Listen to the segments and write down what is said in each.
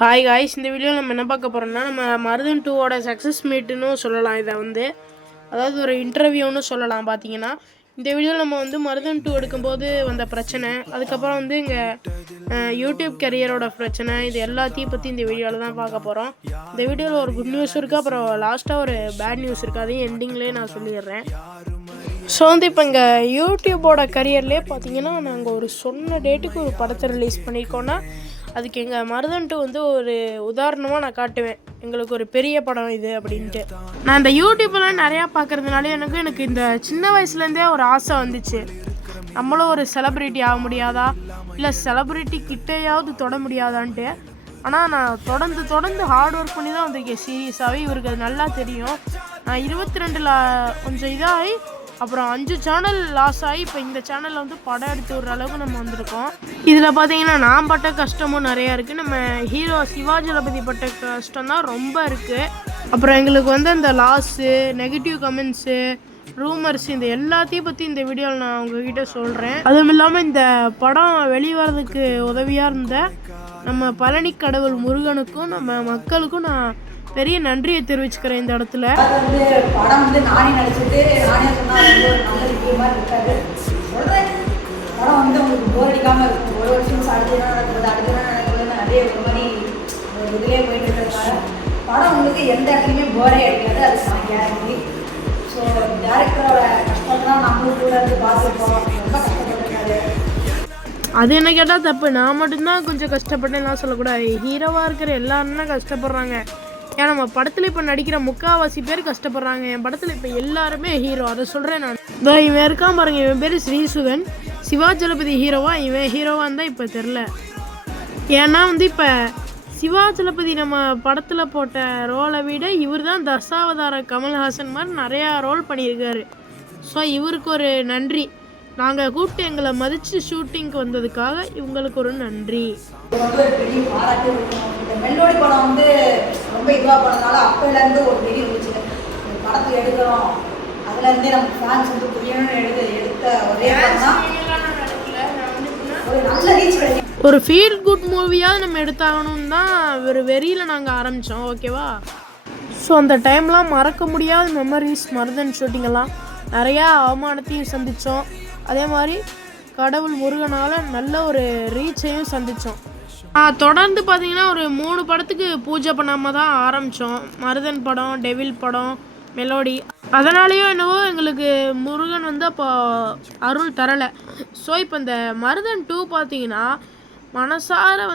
Hi guys, இந்த வீடியோவில் நம்ம என்ன பார்க்க போகிறோம்னா நம்ம மருதன் 2ஓட சக்ஸஸ் மீட்டுன்னு சொல்லலாம். இதை அதாவது ஒரு இன்டர்வியூன்னு சொல்லலாம். பார்த்தீங்கன்னா இந்த வீடியோவில் நம்ம மருதன் 2 எடுக்கும்போது வந்த பிரச்சனை, அதுக்கப்புறம் இங்கே யூடியூப் கரியரோட பிரச்சனை, இது எல்லாத்தையும் பற்றி இந்த வீடியோவில் தான் பார்க்க போகிறோம். இந்த வீடியோவில் ஒரு குட் நியூஸ் இருக்குது, அப்புறம் லாஸ்ட்டாக ஒரு பேட் நியூஸ் இருக்குது. அதையும் எண்டிங்லேயே நான் சொல்லிடுறேன். ஸோ இப்போ இங்கே யூடியூப்போட கரியர்லேயே பார்த்தீங்கன்னா நாங்கள் ஒரு சொன்ன டேட்டுக்கு ஒரு படத்தை ரிலீஸ் பண்ணியிருக்கோன்னா அதுக்கு எங்கள் மருதன் 2 ஒரு உதாரணமாக நான் காட்டுவேன். எங்களுக்கு ஒரு பெரிய படம் இது அப்படின்ட்டு. நான் இந்த யூடியூப்லாம் நிறையா பார்க்குறதுனால எனக்கு இந்த சின்ன வயசுலேருந்தே ஒரு ஆசை வந்துச்சு. நம்மளும் ஒரு செலிப்ரிட்டி ஆக முடியாதா, இல்லை செலிப்ரிட்டி கிட்டேயாவது தொட முடியாதான்ட்டு. ஆனால் நான் தொடர்ந்து ஹார்ட் ஒர்க் பண்ணி தான் வந்திருக்கேன். சீரியஸாகவே இவருக்கு அது நல்லா தெரியும். நான் 22 கொஞ்சம் இதாகி அப்புறம் 5 சேனல் லாஸ் ஆகி இப்போ இந்த சேனலில் படம் எடுத்து விடுற அளவுக்கு நம்ம வந்திருக்கோம். இதில் பார்த்தீங்கன்னா நான் பட்ட கஷ்டமும் நிறையா இருக்குது. நம்ம ஹீரோ சிவாஜலபதி பட்ட கஷ்டம் தான் ரொம்ப இருக்குது. அப்புறம் எங்களுக்கு அந்த லாஸு, நெகட்டிவ் கமெண்ட்ஸு, ரூமர்ஸ், இந்த எல்லாத்தையும் பற்றி இந்த வீடியோவில் நான் உங்ககிட்ட சொல்கிறேன். அதுவும் இல்லாமல் இந்த படம் வெளிவரதுக்கு உதவியாக இருந்த நம்ம பழனி கடவுள் முருகனுக்கும் நம்ம மக்களுக்கும் நான் பெரிய நன்றியை தெரிவிச்சுக்கிறேன் இந்த இடத்துல. படம் நானே நடிச்சுட்டு நானே சொன்னால் ஒரு நல்ல விஷயமா இருக்காது. சொல்கிறேன், படம் உங்களுக்கு போர் அடிக்காமல் இருக்கும். ஒரு வருஷம் அடுத்த நடக்கிறது நிறைய ஒரு மாதிரி இதுலேயே போயிட்டு இருக்கிறதுனால படம் உங்களுக்கு எந்த இடத்துலையுமே போரே அடிக்காது. அது நான் கேரண்டி. ஸோ டேரக்டரோட கஷ்டம்லாம் நம்மளும் கூட இருந்து பார்த்துருப்போம். ரொம்ப கஷ்டப்பட்டிருக்காரு. அது என்ன கேட்டால் தப்பு. நான் மட்டும்தான் கொஞ்சம் கஷ்டப்பட்டேன்லாம் சொல்லக்கூடாது. ஹீரோவாக இருக்கிற எல்லாரும் தான் கஷ்டப்படுறாங்க. ஏன்னா நம்ம படத்தில் இப்போ நடிக்கிற முக்கால்வாசி பேர் கஷ்டப்படுறாங்க. என் படத்தில் இப்போ எல்லாருமே ஹீரோ, அதை சொல்கிறேன் நான். இவன் இருக்கான் பாருங்கள், இவன் பேர் ஸ்ரீசுதன். சிவாஜலபதி ஹீரோவா, இவன் ஹீரோவாக இருந்தால் இப்போ தெரில. ஏன்னா இப்போ சிவாஜலபதி நம்ம படத்தில் போட்ட ரோலை விட இவர் தான் தசாவதார கமல்ஹாசன் மாதிரி நிறையா ரோல் பண்ணியிருக்காரு. ஸோ இவருக்கு ஒரு நன்றி. நாங்கள் கூப்பிட்டு எங்களை மதித்து ஷூட்டிங்க்கு வந்ததுக்காக இவங்களுக்கு ஒரு நன்றி. மெல்லோடி படம் ரொம்ப இதுவாக பண்ணனால அப்போலேருந்து ஒரு பெரிய இருந்துச்சு. படத்தை எடுக்கிறோம், அதுலேருந்தே நம்ம ஃபேன்ஸ் புரியணும்னு எடுத்த ஒரே படம் ஒரு நல்ல ரீச் கிடைக்கும். ஒரு ஃபீல் குட் மூவியாக நம்ம எடுத்தாகணும்னு தான் ஒரு வெறியில் நாங்கள் ஆரம்பித்தோம். ஓகேவா? ஸோ அந்த டைம்லாம் மறக்க முடியாத மெமரிஸ். மருதன் ஷூட்டிங்கெல்லாம் நிறையா அவமானத்தையும் சந்தித்தோம். அதே மாதிரி கடவுள் முருகனால் நல்ல ஒரு ரீச்சையும் சந்தித்தோம். தொடர்ந்து பார்த்தீங்கன்னா ஒரு 3 படத்துக்கு பூஜை பண்ணாமல் தான் ஆரம்பித்தோம். மருதன் படம், டெவில் படம், மெலோடி. அதனாலேயோ என்னவோ எங்களுக்கு முருகன் அப்போ அருள் தரலை. ஸோ இப்போ இந்த மருதன் 2 பார்த்தீங்கன்னா மனசார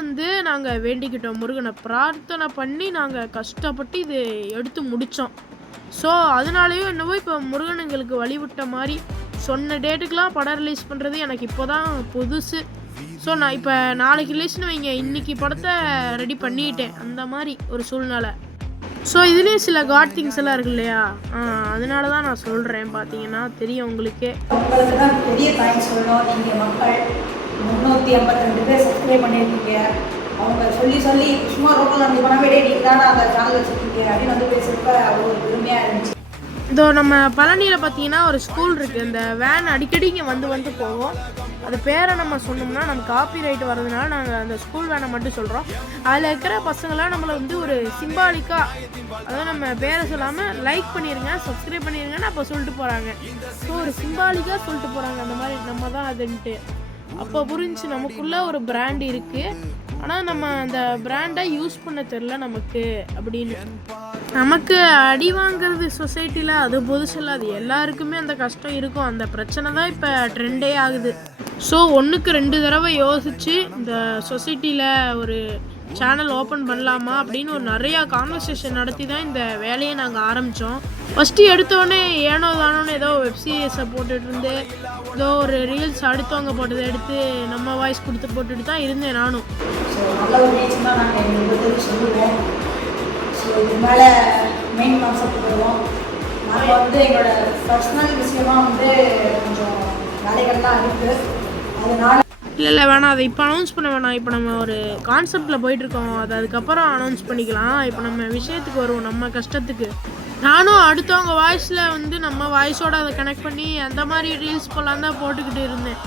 நாங்கள் வேண்டிக்கிட்டோம். முருகனை பிரார்த்தனை பண்ணி நாங்கள் கஷ்டப்பட்டு இது எடுத்து முடித்தோம். ஸோ அதனாலேயும் என்னவோ இப்போ முருகன் எங்களுக்கு வழிவிட்ட மாதிரி சொன்ன டேட்டுக்கெலாம் படம் ரிலீஸ் பண்ணுறது எனக்கு இப்போ தான் புதுசு. ஸோ நான் இப்போ நாளைக்கு ரிலீஸ்னு வைங்க, இன்றைக்கி படத்தை ரெடி பண்ணிட்டேன். அந்த மாதிரி ஒரு சூழ்நிலை. ஸோ இதுலேயும் சில காட் திங்ஸ் எல்லாம் இருக்கு இல்லையா, அதனால தான் நான் சொல்கிறேன். பார்த்தீங்கன்னா தெரியும் உங்களுக்கே. உங்களுக்கு தான் பெரிய தேங்க்ஸ் சொல்லணும். நீங்கள் மக்கள் 352 பேர் சப்ஸ்கிரைப் பண்ணியிருக்கீங்க. அவங்க சொல்லி சும்மா ரோட்டில் நம்ம பண்ணவே நீங்கள் தானே அந்த சேனல் வச்சுருக்கீங்க அப்படின்னு பேசுகிறப்ப அவ்வளோ ஒரு பெருமையாக இருந்துச்சு. இதோ நம்ம பழனியில் பார்த்தீங்கன்னா ஒரு ஸ்கூல் இருக்குது. இந்த வேன் அடிக்கடி இங்கே வந்து போகும். அது பேரை நம்ம சொன்னோம்னா நமக்கு காப்பி ரைட் வர்றதுனால நாங்கள் அந்த ஸ்கூல் வேனை மட்டும் சொல்கிறோம். அதில் இருக்கிற பசங்களாம் நம்மளை ஒரு சிம்பாலிக்காக, அதாவது நம்ம பேரை சொல்லாமல் லைக் பண்ணிடுங்க, சப்ஸ்கிரைப் பண்ணிடுங்கன்னு அப்போ சொல்லிட்டு போகிறாங்க. ஸோ ஒரு சிம்பாலிக்காக சொல்லிட்டு போகிறாங்க. அந்த மாதிரி நம்ம தான் அதுன்ட்டு அப்போ புரிஞ்சு நமக்குள்ளே ஒரு பிராண்ட் இருக்குது. ஆனால் நம்ம அந்த பிராண்டை யூஸ் பண்ண தெரில நமக்கு அப்படின்னு. நமக்கு அடி வாங்கிறது சொசைட்டியில் அது புதுசில்லை. அது எல்லாருக்குமே அந்த கஷ்டம் இருக்கும். அந்த பிரச்சனை தான் இப்போ ட்ரெண்டே ஆகுது. ஸோ 1க்கு 2 தடவை யோசித்து இந்த சொசைட்டியில் ஒரு சேனல் ஓப்பன் பண்ணலாமா அப்படின்னு ஒரு நிறையா கான்வர்சேஷன் நடத்தி தான் இந்த வேலையை நாங்கள் ஆரம்பித்தோம். ஃபஸ்ட்டு எடுத்தோடனே ஏனோ தானோன்னு ஏதோ வெப் சீரியஸை போட்டுட்டு இருந்து ஏதோ ஒரு ரீல்ஸ் அடுத்தவங்க போட்டதை எடுத்து நம்ம வாய்ஸ் கொடுத்து போட்டுட்டு தான் இருந்தேன் நானும். ஸோ நல்ல ஒரு ரீச் தான் நாங்கள் எங்களுக்கு சொல்லுவோம். ஸோ இது மேலே மெயின் கான்செப்ட் வருவோம். நாங்கள் எங்களோட பர்சனல் விஷயமாக கொஞ்சம் வேலைகள்லாம் இருக்குது. அதனால இல்லை வேணாம், அதை இப்போ அனௌன்ஸ் பண்ண வேணாம். இப்போ நம்ம ஒரு கான்செப்டில் போயிட்டுருக்கோம். அதை அதுக்கப்புறம் அனௌன்ஸ் பண்ணிக்கலாம். இப்போ நம்ம விஷயத்துக்கு வருவோம், நம்ம கஷ்டத்துக்கு. நானும் அடுத்தவங்க வாய்ஸில் நம்ம வாய்ஸோடு அதை கனெக்ட் பண்ணி அந்த மாதிரி ரீல்ஸ் போலாம் தான் போட்டுக்கிட்டு இருந்தேன்.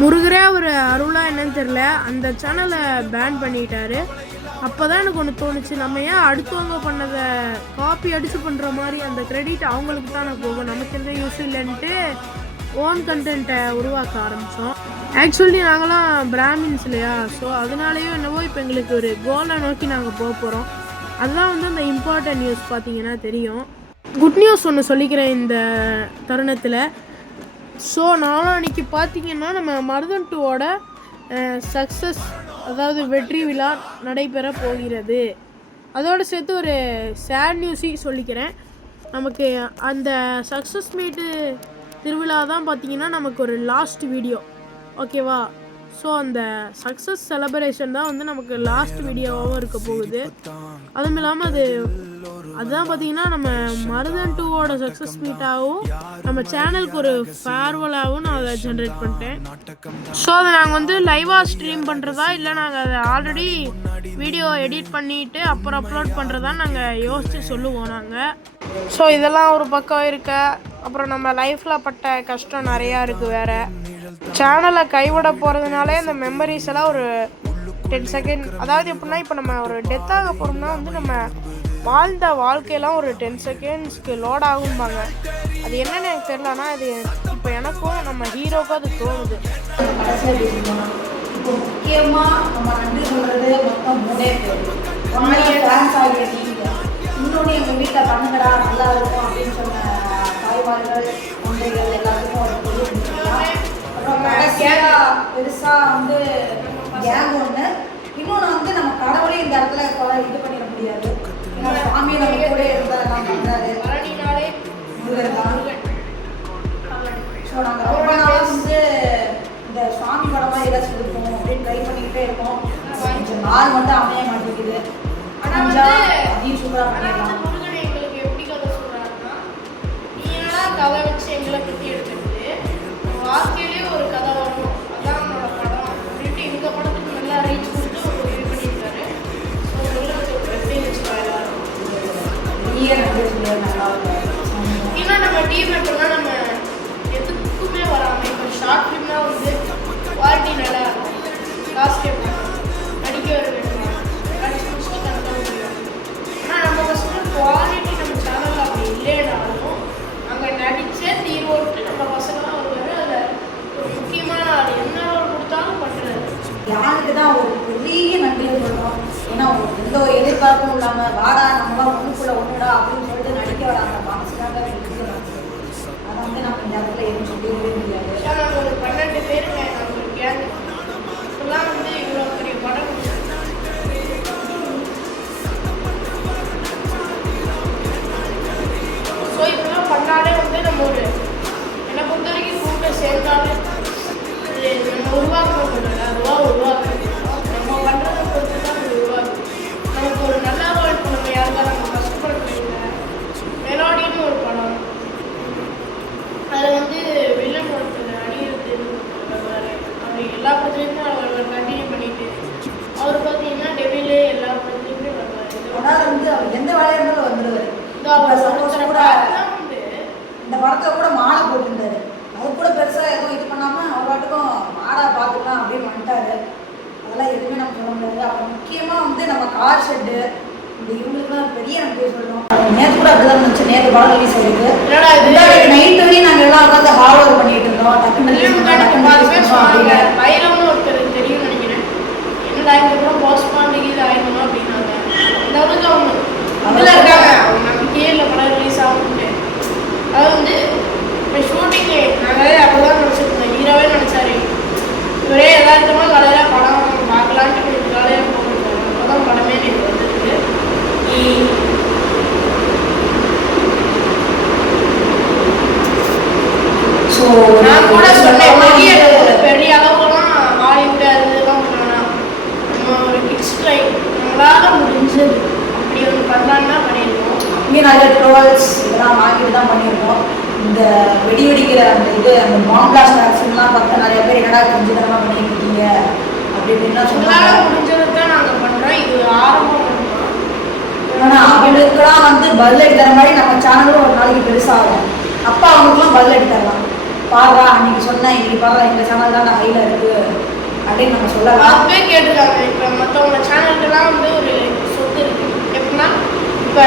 முருகரே ஒரு அருளா என்னன்னு தெரில, அந்த சேனலை பேன் பண்ணிட்டாரு. அப்போ தான் எனக்கு ஒன்று தோணுச்சு, நம்ம ஏன் அடுத்தவங்க பண்ணதை காப்பி அடித்து பண்ணுற மாதிரி அந்த கிரெடிட் அவங்களுக்கு தானே போகும், நமக்கு எந்த யூஸ் இல்லைன்ட்டு ஓன் கண்டென்ட்டை உருவாக்க ஆரம்பித்தோம். ஆக்சுவலி நாங்களாம் பிராமின்ஸ் இல்லையா, ஸோ அதனாலேயோ என்னவோ இப்போ எங்களுக்கு ஒரு கோலை நோக்கி நாங்கள் போக போகிறோம். அதுதான் வந்து அந்த இம்பார்ட்டன்ட் நியூஸ் பார்த்தீங்கன்னா தெரியும். குட் நியூஸ் ஒன்று சொல்லிக்கிறேன் இந்த தருணத்தில். ஸோ நாளான்னைக்கு பார்த்தீங்கன்னா நம்ம மருதன் 2வோட சக்ஸஸ், அதாவது வெற்றி விழா நடைபெற போகிறது. அதோடு சேர்த்து ஒரு சேட் நியூஸையும் சொல்லிக்கிறேன். நமக்கு அந்த சக்ஸஸ் மீட்டு திருவிழா தான் பார்த்தீங்கன்னா நமக்கு ஒரு லாஸ்ட் வீடியோ, ஓகேவா? ஸோ அந்த சக்ஸஸ் செலப்ரேஷன் தான் வந்து நமக்கு லாஸ்ட் வீடியோவாகவும் இருக்க போகுது. அதுவும் இல்லாமல் அதுதான் பார்த்தீங்கன்னா நம்ம மருதன் 2வோட சக்ஸஸ் மீட்டாகவும் நம்ம சேனலுக்கு ஒரு ஃபேர்வெலாகவும் நான் அதை ஜென்ரேட் பண்ணிட்டேன். ஸோ அதை நாங்கள் வந்து லைவாக ஸ்ட்ரீம் பண்ணுறதா இல்லை நாங்கள் அதை ஆல்ரெடி வீடியோ எடிட் பண்ணிவிட்டு அப்புறம் அப்லோட் பண்ணுறதா நாங்கள் யோசித்து சொல்லுவோம் நாங்கள். ஸோ இதெல்லாம் ஒரு பக்கம் இருக்க, அப்புறம் நம்ம லைஃப்பில் பட்ட கஷ்டம் நிறையா இருக்குது. வேறு சேனலை கைவிட போகிறதுனாலே அந்த மெமரிஸ் எல்லாம் ஒரு 10 செகண்ட், அதாவது எப்படின்னா இப்போ நம்ம ஒரு டெத் ஆக போகிறோம்னா வந்து நம்ம வாழ்ந்த வாழ்க்கையெல்லாம் ஒரு 10 செகண்ட்ஸ்க்கு லோட் ஆகும்பாங்க. அது என்னன்னு எனக்கு தெரியல, ஆனால் அது இப்போ எனக்கும் நம்ம ஹீரோக்கும் அது தோணுது. இப்போ முக்கியமாக நம்ம நன்றி சொல்கிறது மொத்தம் 3 பேர். ஃபேன்ஸ் ஆகிய நீங்கள், இன்னொன்று எங்கள் வீட்டில் பண்ணுங்கடா நல்லா இருக்கும் அப்படின்னு சொன்ன தாய்மார்கள் குழந்தைகள் எல்லாத்துக்கும் ஒரு பெரிய முடிச்சுக்கலாம். அப்புறம் கடைசியாக பெருசாக வந்து கேங் ஒன்று, இன்னொன்று வந்து நம்ம கடவுளே இந்த இடத்துல இது பண்ணிட முடியாது. ஏன்னா சாமி நம்ம கூட இருந்தால் எல்லாம் பண்ணுறாரு முருகர் தான். ஸோ நாங்கள் ரொம்ப நாள் வந்து இந்த சுவாமி படமாக ஏதாச்சும் எடுப்போம் அப்படின்னு ட்ரை பண்ணிக்கிட்டே இருக்கோம். கொஞ்சம் நாள் மட்டும் அமைய மாட்டேங்குது. அதையும் சூப்பராக பண்ணிடலாம். எங்களுக்கு எப்படி கதை சொல்கிறாருன்னா, நீங்களா கதை வச்சு எங்களை பற்றி எடுக்கிறது, வாழ்க்கையிலே ஒரு கதை வரணும், அதான் நம்மளோட படம் அப்படின்ட்டு இந்த படத்துக்கு நல்லா ரீச் கொடுத்து ஒரு இது பண்ணியிருக்காரு. ஸோ உங்களுக்கு ஒரு பிரச்சனை வச்சுக்கலாம். பெரிய நன்றி சொல்லுவது நல்லா இருக்கும். ஏன்னா நம்ம டீம் எப்படின்னா நம்ம எதுக்குமே வராமல் இப்போ ஷார்ட் ஃபிலிம்லாம் வந்து குவாலிட்டி நல்லா இருக்கும், காஸ்டியூம் நடிக்க வர வேணும், நடிச்சு முடிச்சுட்டு கணக்காக முடியும். ஆனால் நம்ம பசங்க குவாலிட்டி நம்ம சேனலில் அப்படி இல்லைனாலும் அங்கே நடித்தே தீர்வோட்டு நம்ம பசங்களாம் வருவார். அதில் ஒரு முக்கியமான ஆள் என்ன ரோல் கொடுத்தாலும் பண்ணுறது. யாருக்கு தான் ஒரு பெரிய நன்றியை சொல்லணும். ஏன்னா எந்த ஒரு எதிர்பார்ப்பும் இல்லாமல் வாடா நம்மளாம் ஒன்றுக்குள்ள ஒன்றுடா அப்படின்னு சொல்லிட்டு நடிக்க வர அந்த மனசுக்காக அதை வந்து நம்ம இந்த இடத்துல எதுவும் சொல்லவே முடியாது. நாங்கள் ஒரு 12 பேருங்க, நாங்கள் ஒரு கேங் இப்பெல்லாம் வந்து இவ்வளோ பெரிய படம். ஸோ இப்பெல்லாம் பண்ணாலே வந்து நம்ம ஒரு என்னை பொறுத்த வரைக்கும் கூட்டம் சேர்ந்தாலே இது நம்ம உருவாக்கணும், அதுவாக உருவாக்கணும். நம்ம பண்ணுறதை பொறுத்து தான் அது உருவாக்கும். நமக்கு ஒரு நல்ல வாழ்க்கை நம்ம யாருக்காக நம்ம கஷ்டப்படுறதில்ல. மெலோடின்னு ஒரு படம், அதில் வந்து வில்லன் ஒருத்தர் அணியிறது வருவார். அவர் எல்லா படத்துலையுமே அவர் கண்டினியூ பண்ணிட்டு அவர் பார்த்தீங்கன்னா டெவிலே எல்லா படத்துலையுமே வருவார். அதாவது வந்து அவர் எந்த வேலையாக இருந்தாலும் வந்துடுவார். இந்த படத்தில் கூட மாலை போட்டிருந்தாரு, அது கூட பெருசாக எதுவும் இது பண்ணாமல் அவர் பாட்டுக்கும் மாடா பார்த்துக்கலாம் அப்படின்னு வந்துட்டாரு. அதெல்லாம் எதுவுமே நம்ம சொல்ல முடியாது. அப்புறம் முக்கியமாக வந்து நம்ம கார் ஷெட்டு இந்த இவங்களுக்குலாம் பெரிய நன்றி சொல்லணும். நேற்று கூட அப்படிதான் இருந்துச்சு. நேற்று படம் ரிலீஸ் ஆகிருக்கு. நைட் வரையும் நாங்கள் எல்லாம் உட்காந்து ஹார்ட் ஒர்க் பண்ணிட்டு இருந்தோம். ஐரம்னு ஒருத்தர் தெரியும் நினைக்கிறேன். என்னடா இதுக்கப்புறம் போஸ்ட்மார்ட்டம் இது ஆயிடணும் அப்படின்னாங்க. இந்த அளவுக்கு அவங்க அதில் இருக்காங்க, அவங்க நம்பிக்கையே இல்லை படம் ரிலீஸ் ஆகும்னு. அதாவது வந்து இப்போ ஷூட்டிங்கு நாங்கள் அப்போதான் நினச்சிருந்தோம், ஹீரோவே நினச்சாரு இவரே எல்லாத்துக்குமே காலையில் படம் பார்க்கலான்ட்டு கொஞ்சம் காலையில் போட்டுருக்காரு. அப்போதான் படமே எனக்கு வந்துருக்கு. ஸோ நான் கூட சொன்னேன், பெரிய அளவுலாம் ஹாலிவுட் அதுலாம் பண்ணலாம், நம்ம ஒரு கிட்ஸ் ட்ரை நம்மளால் முடிஞ்சது அப்படி ஒன்று பண்ணலான்னா பண்ணியிருக்கோம். இங்கே நிறைய ட்ரோல்ஸ் இதெல்லாம் வாங்கிட்டு தான் பண்ணியிருக்கோம். இந்த வெடி வெடிக்கிற அந்த இது அந்த பாம் பிளாஸ்ட் ஆக்ஷன்லாம் பார்த்தா நிறைய பேர் என்னடா கொஞ்சமாக பண்ணிட்டு இருக்கீங்க அப்படி இப்படின்லாம் சொன்னாங்க. முடிஞ்சது தான் நாங்கள் பண்ணுறோம். இது ஆரம்பம் பண்ணுறோம். ஆனால் அவங்களுக்குலாம் வந்து பதில் அடி தர மாதிரி நம்ம சேனலும் ஒரு நாளைக்கு பெருசாகும். அப்போ அவங்களுக்குலாம் பதில் அடி தரலாம். பாடுறா அன்றைக்கி சொன்னேன், இன்னைக்கு பாடுறா எங்கள் சேனல் தான் ஹையில் இருக்குது அப்படின்னு நம்ம சொல்லலாம். அதுவே கேட்டிருக்காங்க. இப்போ மற்றவங்க சேனல்கெல்லாம் வந்து ஒரு சொத்து இருக்குது. எப்படின்னா இப்போ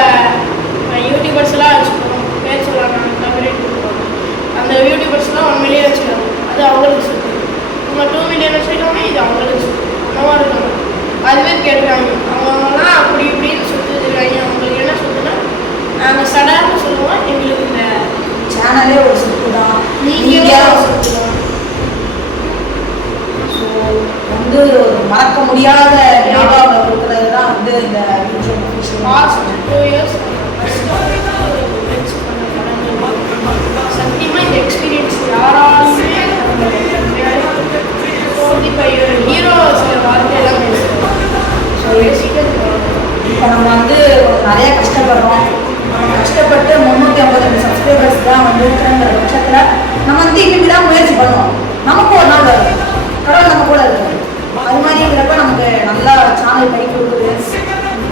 யூடியூபர்ஸ்லாம் வச்சுக்கோம், பேர் சொல்லலாம், காப்பிரைட் கொடுப்போம். அந்த யூடியூபர்ஸ்லாம் 1 மில்லியன் வச்சுருக்காங்க, அது அவங்களுக்கு சொத்து. இவங்க 2 மில்லியன் வச்சுருக்காங்க, இது அவங்களுக்கு சொத்து. அந்த மாதிரி இருக்காங்க. அதுவே கேட்குறாங்க. அவங்கலாம் அப்படி இப்படின்னு சொத்து வச்சுருக்காங்க. அவங்களுக்கு என்ன சொத்துன்னா நாங்கள் சடார்னு சொல்லுவோம், எங்களுக்கு இந்த சேனலே ஒரு சொத்து தான், நீங்கள் ஒரு சொத்து தான். ஸோ வந்து ஒரு மறக்க முடியாத ஞாபகம் கொடுக்குறது தான் வந்து இந்த லாஸ்ட் 2 இயர்ஸ் சத்தியமாக இந்த எக்ஸ்பீரியன்ஸ் யாராலுமே இப்போ ஹீரோ சில வார்த்தையெல்லாம் பேசுகிறோம். ஸோ இப்போ நம்ம வந்து நிறைய கஷ்டப்படுறோம். கஷ்டப்பட்டு 352 சப்ஸ்கிரைபர்ஸ் தான் வந்து இருக்கிற பட்சத்தில் நம்ம வந்து இப்படி தான் முயற்சி பண்ணுவோம். நமக்கும் ஒரு நாள் வரும், கடவுள் நம்ம கூட இருக்காரு. அது மாதிரி இருக்கிறப்ப நமக்கு நல்லா சேனல் கை கொடுக்குது.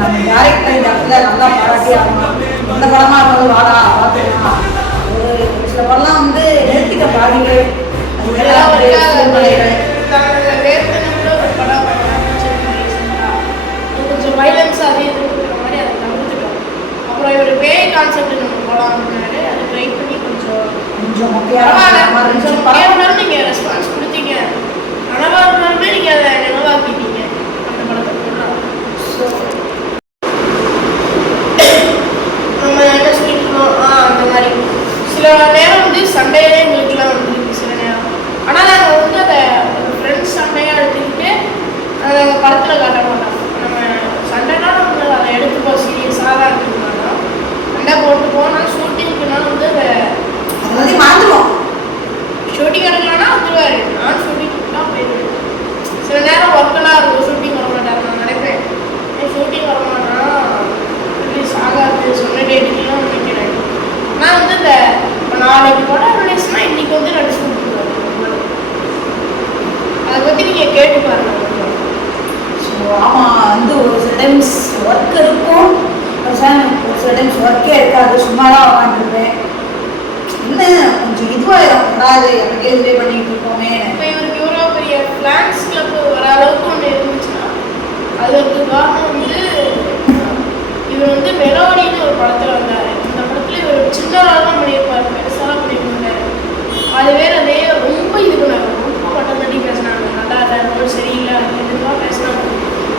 நம்ம டேரக்டர் இந்த இடத்துல நல்லா பாராட்டி ஆகணும். இந்த படமாக இருந்தாலும் வாடா பார்த்துக்கலாம். ஒரு சில படம்லாம் வந்து நிறுத்திக்க பாருங்க. அது கொஞ்சம் வைலன்ஸ் அதே இருக்கிற மாதிரி அதை தவிர்த்துட்டோம். அப்புறம் இவர் பேய் கான்செப்ட் நம்ம போகலாம்னாரு. அதை ட்ரை பண்ணி கொஞ்சம் பரவாயில்ல. நீங்கள் ரெஸ்பான்ஸ் கொடுத்தீங்க. கனவாக இருந்தாலுமே நீங்கள் அதை நினைவாக்கிட்டீங்க அந்த படத்தை போடுறோம். ஸோ நம்ம என்ன சொல்லியிருக்கோம், அந்த மாதிரி சில நேரம் வந்து சண்டையிலே எங்களுக்குலாம் வந்துருக்கு சில நேரம். ஆனால் நாங்கள் வந்து அதை ஒரு ஃப்ரெண்ட்ஸ் சண்டையாக எடுத்துக்கிட்டு அதை நாங்கள் படத்தில் காட்ட மாட்டோம். நம்ம சண்டைனா வந்து அதை எடுத்துப்போம், சீரியஸாக தான் எடுத்துக்கணும். சண்டை போட்டு போனால் ஷூட்டிங்க்குனா வந்து அதை மறந்துடுவோம். ஷூட்டிங் எடுக்கலாம்னா வந்துடுவார். நான் ஷூட்டிங் தான் போயிடுவேன். சில நேரம் ஒர்க்கெல்லாம் இருக்கும், ஷூட்டிங் வர மாட்டார். நான் நினைப்பேன் ஷூட்டிங் வரமாட்டா ரிலீஸ் ஆகாது சொன்ன டேட்டுக்கெல்லாம் நினைக்கிறேன். நான் வந்து இந்த இப்போ நாளைக்கு படம் ரிலீஸ்னால் இன்றைக்கி வந்து நடிச்சு கொடுத்துருவாரு. அதை பற்றி நீங்கள் கேட்டு பாருங்கள். ஸோ ஆமாம், வந்து ஒரு சில டைம்ஸ் ஒர்க் இருக்கும், ஒரு சில டைம்ஸ் ஒர்க்கே இருக்காது. சும்மா தான் உட்காந்துருப்பேன். என்ன கொஞ்சம் இதுவாயிரும், வராது எனக்கு இதுவே பண்ணிக்கிட்டு இருக்கோமே. இப்போ இவருக்கு இவ்வளோ பெரிய பிளான்ஸ் கிளப் வர அளவுக்கு ஒன்று இருந்துச்சுன்னா அதற்கு காரணம் வந்து இவர் வந்து மெலோடின்னு ஒரு படத்தில் வந்தார். அந்த படத்தில் இவர் சின்னதாக தான் பண்ணியிருப்பார், பெருசாக பண்ணியிருந்தார். அது வேறு அதே ரொம்ப இது பண்ணாங்க, ரொம்ப பட்டம் தட்டி பேசினாங்க. நல்லா இல்லை, ரொம்ப சரியில்லை, அது இதுவாக பேசினாங்க.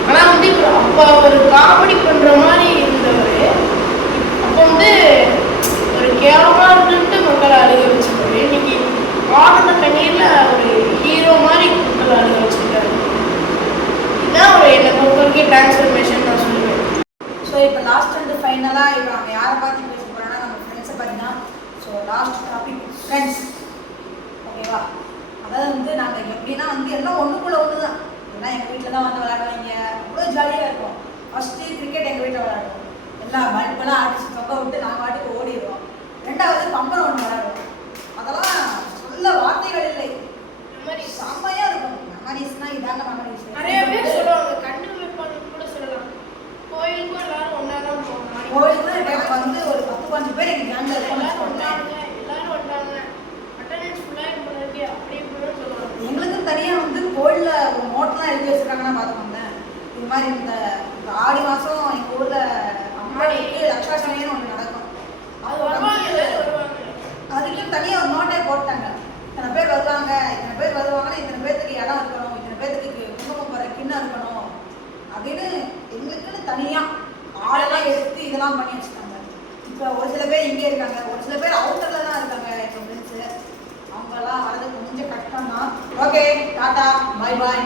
ஆனால் வந்து இப்போ அப்போ ஒரு காமெடி பண்ணுற மாதிரி இருந்தவர் அப்போ வந்து ஒரு கேவலமாக இருக்குன்ட்டு மக்களை அழுக வச்சுருக்காரு. இன்னைக்கு ஆனந்த கண்ணீரில் ஒரு ஹீரோ மாதிரி மக்களை அழுக வச்சுருக்காரு. இதுதான் ஒரு என்னை பொறுத்த வரைக்கும் டிரான்ஸ்ஃபர்மேஷன் நான் சொல்லுவேன். ஸோ இப்போ லாஸ்ட் அண்ட் ஃபைனலாக இப்போ நம்ம யாரை பார்த்து பேச போகிறோன்னா நம்ம ஃப்ரெண்ட்ஸை பார்த்தீங்கன்னா. ஸோ லாஸ்ட் டாபிக் ஃப்ரெண்ட்ஸ், ஓகேவா? அதாவது வந்து நாங்கள் எப்படின்னா வந்து எல்லாம் ஒன்றுக்குள்ள ஒன்று தான். எல்லாம் எங்கள் வீட்டில் தான் வந்து விளையாடுவாங்க, அவ்வளோ ஜாலியாக இருக்கும். ஃபஸ்ட்டு கிரிக்கெட் எங்கள் வீட்டில் விளையாடுவோம். எல்லாம் பல்பெல்லாம் அடிச்சு தொக்க விட்டு நாங்கள் வாட்டுக்கு ஓடிடுவோம். ரெண்டாவது பம்பரம் ஒன்று விளையாடுவோம். அதெல்லாம் சொல்ல வார்த்தைகள் இல்லை, மெமரிஸ் செம்மையாக இருக்கும். மெமரிஸ்னால் இதாங்க மெமரிஸ். நிறைய பேர் சொல்லுவாங்க கண்ணு வைப்பாங்கன்னு கூட சொல்லலாம். கோயிலுக்கும் எல்லாரும் ஒன்றா தான் போவாங்க. கோயிலுக்கு வந்து ஒரு 10-15 பேர் எங்கள் கேங்கில் இருக்கோம். எல்லாரும் வந்தாங்க, அட்டண்டன்ஸ் ஃபுல்லாக இருக்கு அப்படி இப்படின்னு சொல்லுவாங்க. எங்களுக்கு தனியாக வந்து கோயிலில் ஒரு நோட்லாம் எழுதி வச்சுருக்காங்கன்னா பார்த்துக்கோங்க. இது மாதிரி இந்த ஆடி மாதம் எங்கள் ஊரில் அம்மாடிக்கு லட்சாசனைன்னு ஒன்று நடக்கும். அது வருவாங்க. அதுக்கும் தனியாக ஒரு நோட்டே போட்டாங்க. இத்தனை பேர் வருவாங்க, இத்தனை பேர் வருவாங்கன்னா இத்தனை பேர்த்துக்கு இடம் இருக்கணும், இத்தனை பேர்த்துக்கு குங்குமம் போகிற கிண்ணம் இருக்கணும் அப்படின்னு எங்களுக்குன்னு தனியாக ஆளெல்லாம் எடுத்து இதெல்லாம் பண்ணி வச்சுட்டாங்க. இப்போ ஒரு சில பேர் இங்கே இருக்காங்க, ஒரு சில பேர் அவுட்டரில் தான் இருக்காங்க. இப்போ ஃப்ரெண்ட்ஸு அவங்கெல்லாம் வரதுக்கு கொஞ்சம் கஷ்டம் தான். ஓகே, டாட்டா, பாய் பாய்.